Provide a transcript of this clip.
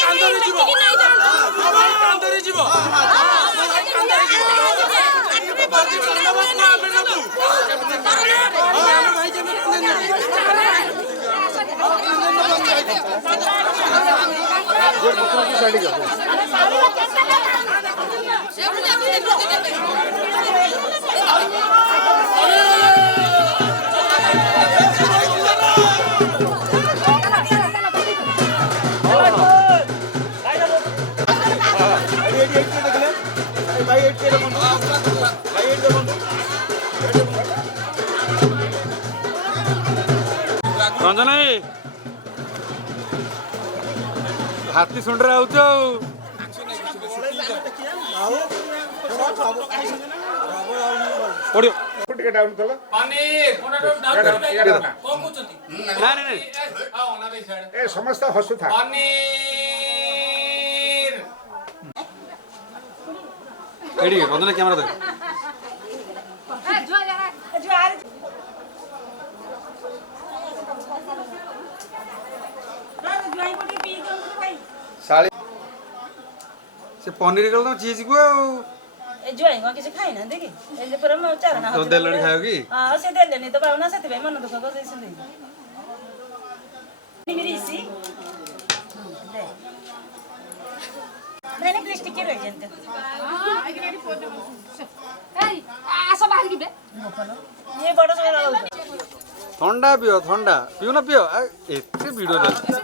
କାନ୍ଦରେ ଯିବ କାନ୍ଦରେ ଯିବ रंजन हाथी सुंडरे आउछ पड़ियो ଟିକେ ଡାଉନ୍ କଲ ଏ ସମସ୍ତ ହସୁଥା एडी रंजन कैमरा दे साली से पनीर गल तो चीज को ए जुआई को किसी खाई ना देखि ए पर म चारना तो देलड़ी खायो की हां से देलेनी तो पाउना सेति भाई मन दुख को जैसे दे मेरी सी मैंने प्लास्टिक के रह जंत ए आसो बाहर की बे ये बड़ से लगा ठंडा पियो ना पियो एते वीडियो